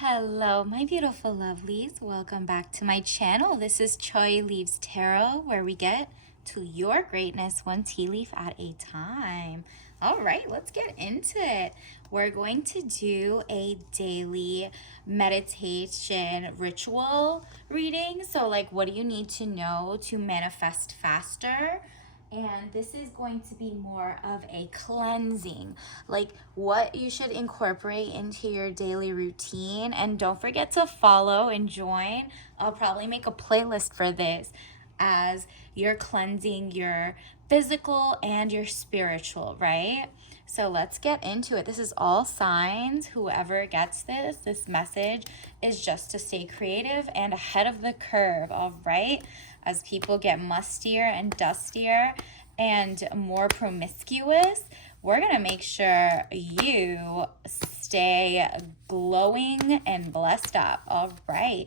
Hello, my beautiful lovelies. Welcome back to my channel. This is Choi Leaves Tarot, where we get to your greatness one tea leaf at a time. All right, let's get into it. We're going to do a daily meditation ritual reading. So, like, what do you need to know to manifest faster? And this is going to be more of a cleansing, like what you should incorporate into your daily routine. And don't forget to follow and join. I'll probably make a playlist for this as you're cleansing your physical and your spiritual, right? So let's get into it. This is all signs. Whoever gets this message is just to stay creative and ahead of the curve, all right? As people get mustier and dustier and more promiscuous, we're going to make sure you stay glowing and blessed up. All right.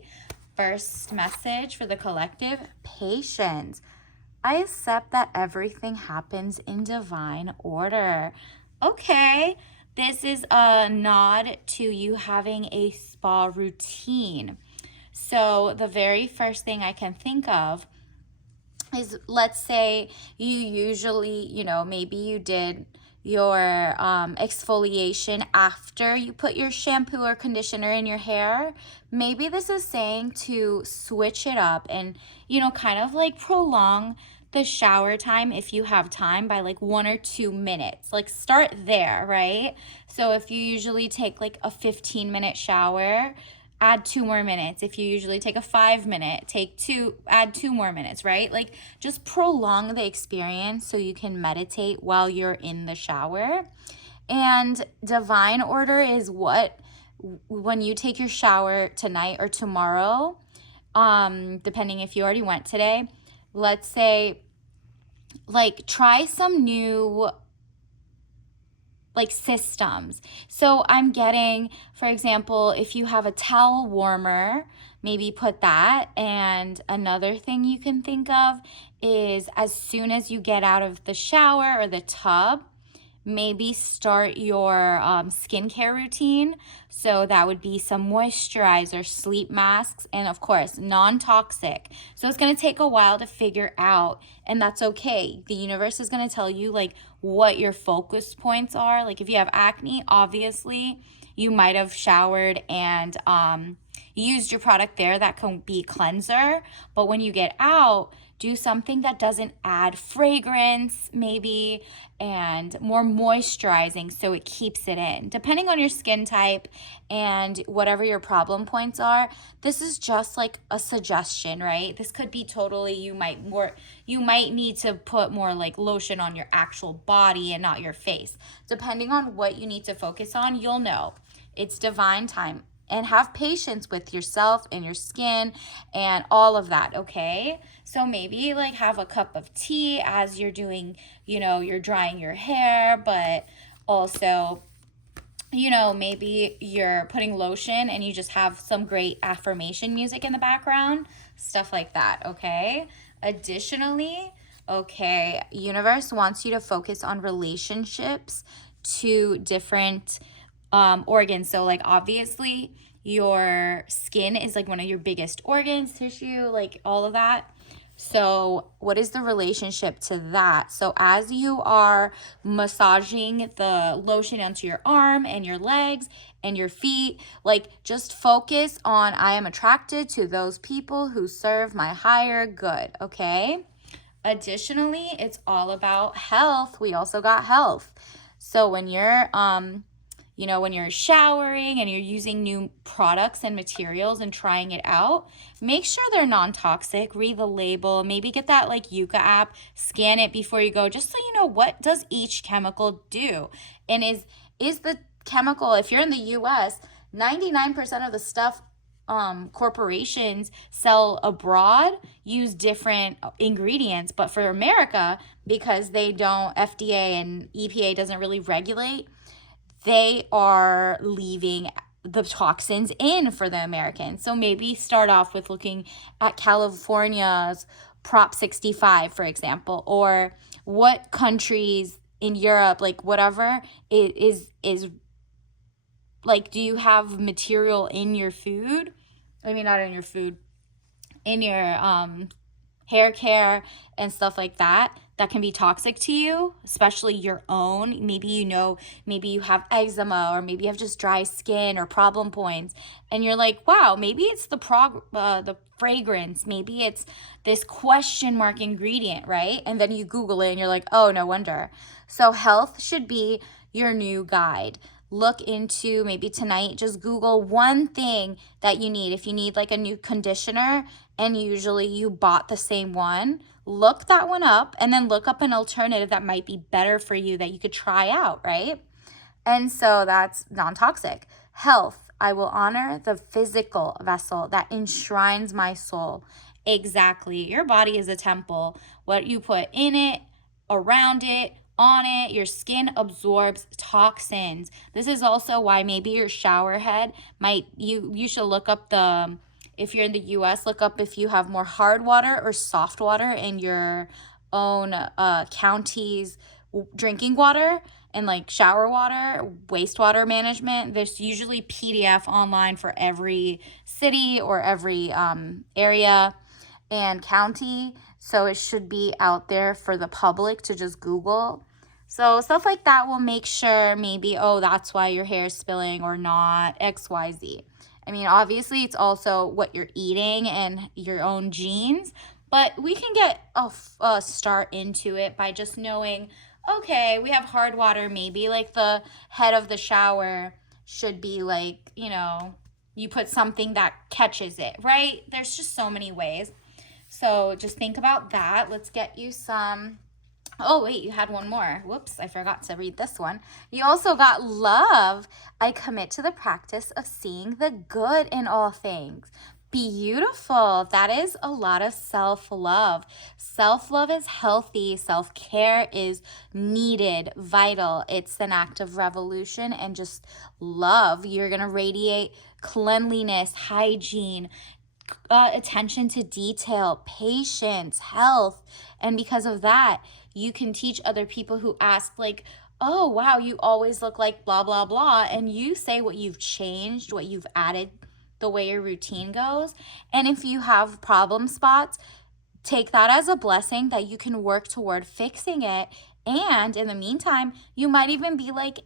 First message for the collective: patience. I accept that everything happens in divine order. Okay. This is a nod to you having a spa routine. So the very first thing I can think of is, let's say you usually, maybe you did your exfoliation after you put your shampoo or conditioner in your hair. Maybe this is saying to switch it up and, kind of like prolong the shower time if you have time by like 1 or 2 minutes. Like start there, right? So if you usually take like a 15-minute shower, add 2 more minutes. If you usually take a 5-minute, add 2 more minutes, right? Like just prolong the experience so you can meditate while you're in the shower. And divine order is when you take your shower tonight or tomorrow, depending if you already went today, let's say, like, try some new systems. So I'm getting, for example, if you have a towel warmer, maybe put that. And another thing you can think of is, as soon as you get out of the shower or the tub, maybe start your skincare routine. So that would be some moisturizer, sleep masks, and of course, non-toxic. So it's going to take a while to figure out, and that's okay. The universe is going to tell you like what your focus points are. Like if you have acne, obviously you might have showered and used your product there. That can be cleanser. But when you get out, do something that doesn't add fragrance maybe, and more moisturizing so it keeps it in. Depending on your skin type and whatever your problem points are, this is just like a suggestion, right? This could be totally, you might need to put more like lotion on your actual body and not your face. Depending on what you need to focus on, you'll know. It's divine time. And have patience with yourself and your skin and all of that, okay? So maybe like have a cup of tea as you're doing, you're drying your hair, but also, maybe you're putting lotion and you just have some great affirmation music in the background, stuff like that, okay? Additionally, okay, universe wants you to focus on relationships to different organs. So like obviously your skin is like one of your biggest organs, tissue, like all of that. So what is the relationship to that? So as you are massaging the lotion onto your arm and your legs and your feet, like just focus on, I am attracted to those people who serve my higher good, okay? Additionally, it's all about health. We also got health. So when you're when you're showering and you're using new products and materials and trying it out, make sure they're non-toxic. Read the label. Maybe get that like Yuka app, scan it before you go, just so you know what does each chemical do. And is the chemical, if you're in the US, 99% of the stuff corporations sell abroad use different ingredients. But for America, because they don't, FDA and EPA doesn't really regulate, they are leaving the toxins in for the Americans. So maybe start off with looking at California's Prop 65, for example, or what countries in Europe, like whatever, is like, do you have material in your food? I mean, not in your food, in your hair care and stuff like that that can be toxic to you, especially your own. Maybe maybe you have eczema, or maybe you have just dry skin or problem points, and you're like, wow, maybe it's the fragrance, maybe it's this question mark ingredient, right? And then you Google it and you're like, oh, no wonder. So health should be your new guide. Look into, maybe tonight, just Google one thing that you need. If you need like a new conditioner and usually you bought the same one, look that one up and then look up an alternative that might be better for you that you could try out, right? And so that's non-toxic. Health, I will honor the physical vessel that enshrines my soul. Exactly. Your body is a temple. What you put in it, around it, on it, your skin absorbs toxins. This is also why maybe your shower head you should look up if you're in the US, look up if you have more hard water or soft water in your own county's drinking water and like shower water, wastewater management. There's usually PDF online for every city or every area and county. So it should be out there for the public to just Google. So stuff like that will make sure maybe, oh, that's why your hair is spilling or not, XYZ. I mean, obviously it's also what you're eating and your own genes, but we can get a start into it by just knowing, okay, we have hard water, maybe like the head of the shower should be like, you put something that catches it, right? There's just so many ways. So just think about that. Let's get you some. Oh, wait, you had one more. Whoops, I forgot to read this one. You also got love. I commit to the practice of seeing the good in all things. Beautiful. That is a lot of self-love. Self-love is healthy. Self-care is needed, vital. It's an act of revolution and just love. You're going to radiate cleanliness, hygiene, attention to detail, patience, health. And because of that, you can teach other people who ask, like, oh, wow, you always look like blah, blah, blah. And you say what you've changed, what you've added, the way your routine goes. And if you have problem spots, take that as a blessing that you can work toward fixing it. And in the meantime, you might even be like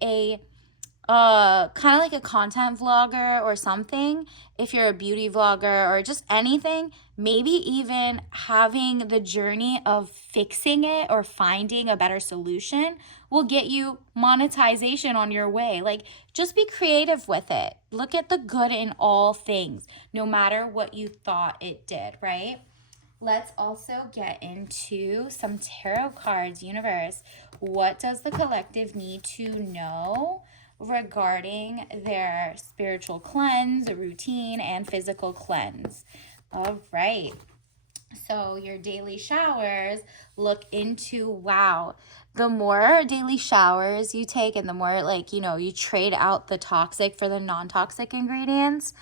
kind of like a content vlogger or something. If you're a beauty vlogger or just anything, maybe even having the journey of fixing it or finding a better solution will get you monetization on your way. Like, just be creative with it. Look at the good in all things, no matter what you thought it did, right? Let's also get into some tarot cards. Universe, what does the collective need to know regarding their spiritual cleanse, routine, and physical cleanse? All right. So your daily showers, look into, wow, the more daily showers you take and the more you trade out the toxic for the non-toxic ingredients,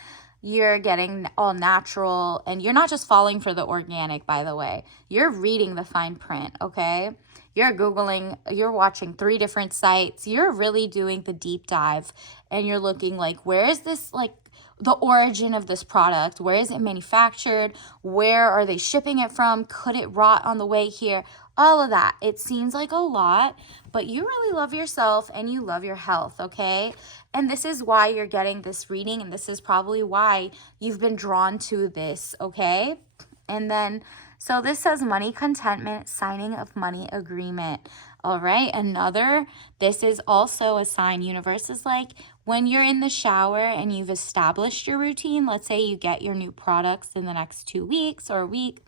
you're getting all natural, and you're not just falling for the organic, by the way. You're reading the fine print, okay? You're Googling, you're watching 3 different sites. You're really doing the deep dive, and you're looking like, where is this, the origin of this product? Where is it manufactured? Where are they shipping it from? Could it rot on the way here? All of that. It seems like a lot, but you really love yourself and you love your health, okay? And this is why you're getting this reading, and this is probably why you've been drawn to this, okay? And then, so this says money contentment, signing of money agreement. All right, this is also a sign. Universe is like, when you're in the shower and you've established your routine, let's say you get your new products in the next 2 weeks or a week,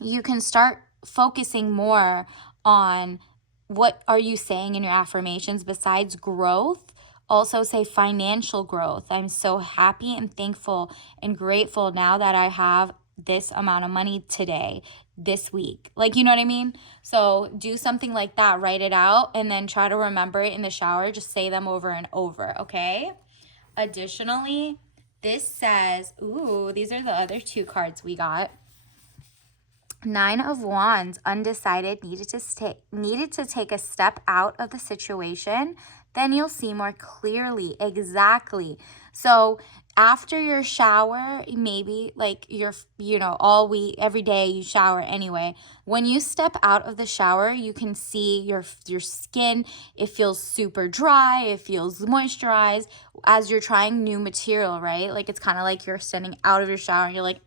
you can start focusing more on what are you saying in your affirmations besides growth. Also say financial growth. I'm so happy and thankful and grateful now that I have this amount of money today, this week. You know what I mean? So do something like that, write it out, and then try to remember it in the shower. Just say them over and over, okay? Additionally, this says, ooh, these are the other 2 cards we got. 9 of Wands, undecided, needed to take a step out of the situation. then you'll see more clearly. Exactly. So after your shower, maybe like all week, every day you shower anyway. When you step out of the shower, you can see your skin. It feels super dry. It feels moisturized as you're trying new material, right? Like it's kind of like you're standing out of your shower and you're like,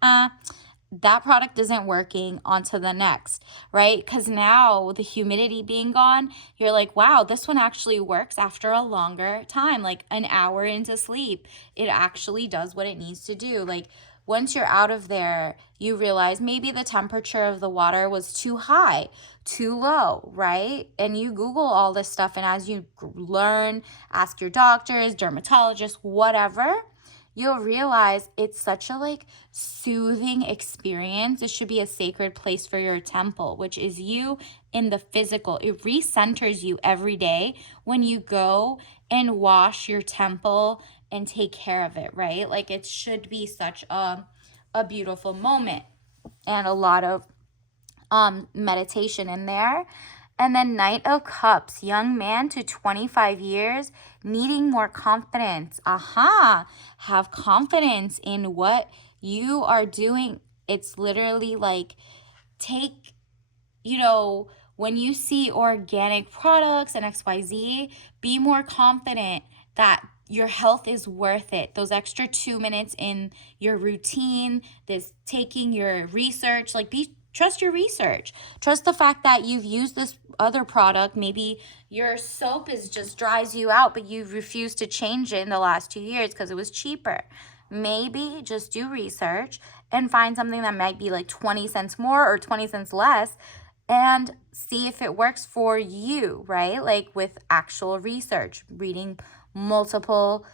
that product isn't working, on to the next, right? Because now with the humidity being gone, you're like, wow, this one actually works after a longer time, like an hour into sleep. It actually does what it needs to do. Like once you're out of there, you realize maybe the temperature of the water was too high, too low, right? And you Google all this stuff. And as you learn, ask your doctors, dermatologists, whatever, you'll realize it's such a like soothing experience. It should be a sacred place for your temple, which is you in the physical. It recenters you every day when you go and wash your temple and take care of it, right? Like it should be such a beautiful moment, and a lot of meditation in there. And then Knight of Cups, young man to 25 years, needing more confidence. Aha, have confidence in what you are doing. It's literally like take, when you see organic products and XYZ, be more confident that your health is worth it. Those extra 2 minutes in your routine, this taking your research, trust your research. Trust the fact that you've used this other product. Maybe your soap just dries you out, but you've refused to change it in the last 2 years because it was cheaper. Maybe just do research and find something that might be like 20 cents more or 20 cents less and see if it works for you, right? Like with actual research, reading multiple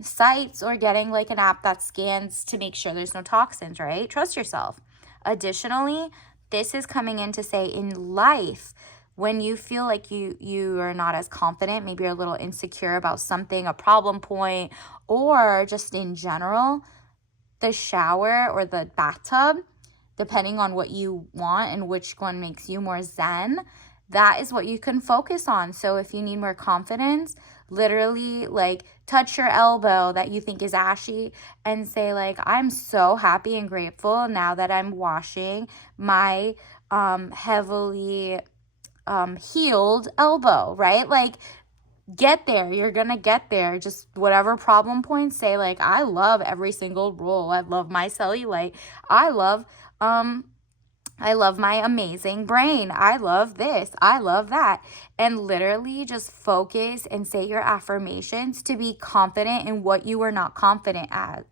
sites or getting like an app that scans to make sure there's no toxins, right? Trust yourself. Additionally, this is coming in to say in life, when you feel like you are not as confident, maybe you're a little insecure about something, a problem point, or just in general, the shower or the bathtub, depending on what you want and which one makes you more zen, that is what you can focus on. So if you need more confidence, literally like touch your elbow that you think is ashy and say like, I'm so happy and grateful now that I'm washing my heavily healed elbow, right? Like get there. You're gonna get there. Just whatever problem points, say like, I love every single roll. I love my cellulite. I love my amazing brain. I love this. I love that. And literally just focus and say your affirmations to be confident in what you were not confident at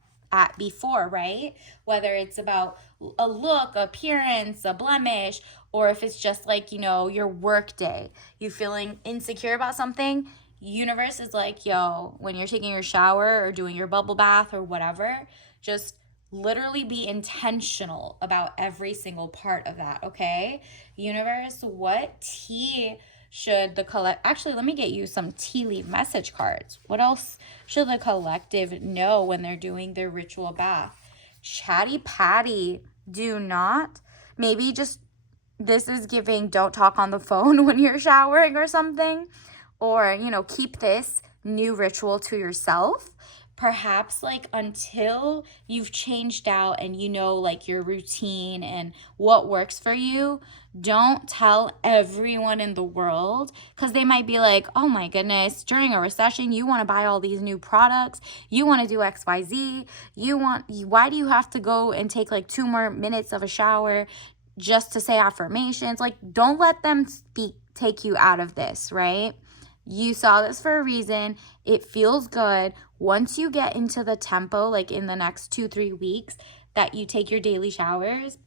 before, right? Whether it's about a look, appearance, a blemish, or if it's just like, your work day, you feeling insecure about something, universe is like, yo, when you're taking your shower or doing your bubble bath or whatever, just literally be intentional about every single part of that, okay? Universe, what tea should actually, let me get you some tea leaf message cards. What else should the collective know when they're doing their ritual bath? Chatty Patty, do not. Maybe just, this is giving don't talk on the phone when you're showering or something. Or, keep this new ritual to yourself. Perhaps like until you've changed out and like your routine and what works for you, don't tell everyone in the world, because they might be like, oh my goodness, during a recession, you want to buy all these new products, you want to do XYZ, why do you have to go and take like 2 more minutes of a shower just to say affirmations? Like, don't let them take you out of this, right? You saw this for a reason. It feels good. Once you get into the tempo, like in the next 2-3 weeks, that you take your daily showers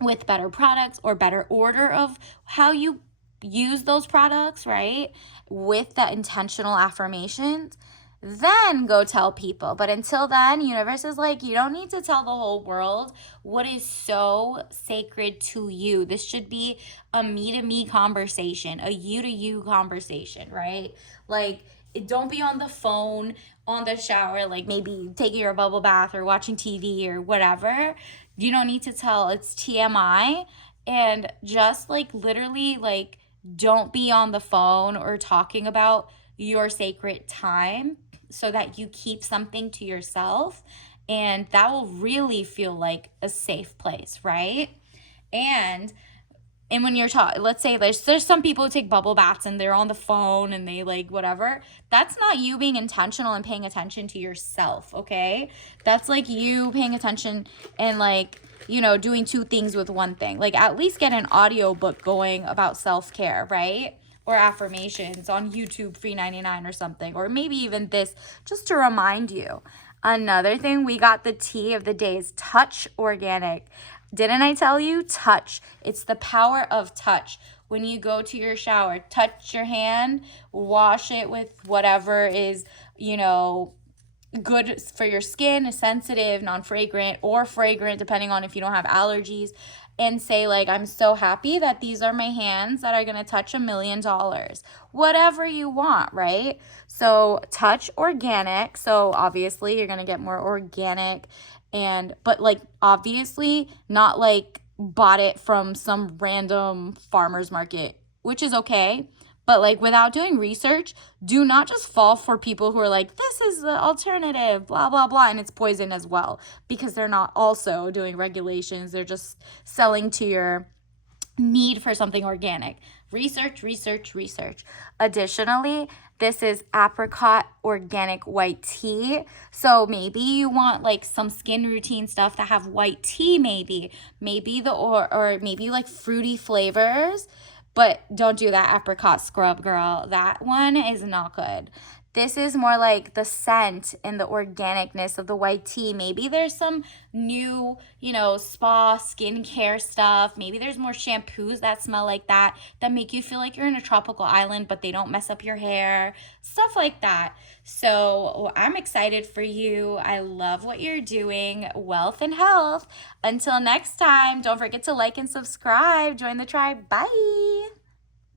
with better products or better order of how you use those products, right? With the intentional affirmations, then go tell people. But until then, universe is like, you don't need to tell the whole world what is so sacred to you. This should be a me-to-me conversation, a you-to-you conversation, right? Like, don't be on the phone, on the shower, like maybe taking your bubble bath or watching TV or whatever. You don't need to tell. It's TMI. And just like literally like, don't be on the phone or talking about your sacred time so that you keep something to yourself, and that will really feel like a safe place, right? And when you're taught, let's say there's some people who take bubble baths and they're on the phone and they like whatever. That's not you being intentional and paying attention to yourself, okay? That's like you paying attention and like, doing two things with one thing. Like at least get an audio book going about self-care, right? Or affirmations on YouTube, free 99 or something. Or maybe even this, just to remind you. Another thing, we got the tea of the day is Touch Organic. Didn't I tell you? Touch. It's the power of touch. When you go to your shower, touch your hand, wash it with whatever is, good for your skin, sensitive, non-fragrant, or fragrant, depending on if you don't have allergies, and say like, I'm so happy that these are my hands that are going to touch $1 million. Whatever you want, right? So Touch Organic. So obviously you're going to get more organic, but like obviously not like bought it from some random farmer's market, which is okay. But like without doing research, do not just fall for people who are like, this is the alternative, blah, blah, blah. And it's poison as well, because they're not also doing regulations. They're just selling to your need for something organic. Research, research, research. Additionally, this is apricot organic white tea. So maybe you want like some skin routine stuff to have white tea, maybe or maybe like fruity flavors. But don't do that apricot scrub, girl. That one is not good. This is more like the scent and the organicness of the white tea. Maybe there's some new, spa skincare stuff. Maybe there's more shampoos that smell like that make you feel like you're in a tropical island, but they don't mess up your hair. Stuff like that. So I'm excited for you. I love what you're doing. Wealth and health. Until next time, don't forget to like and subscribe. Join the tribe. Bye.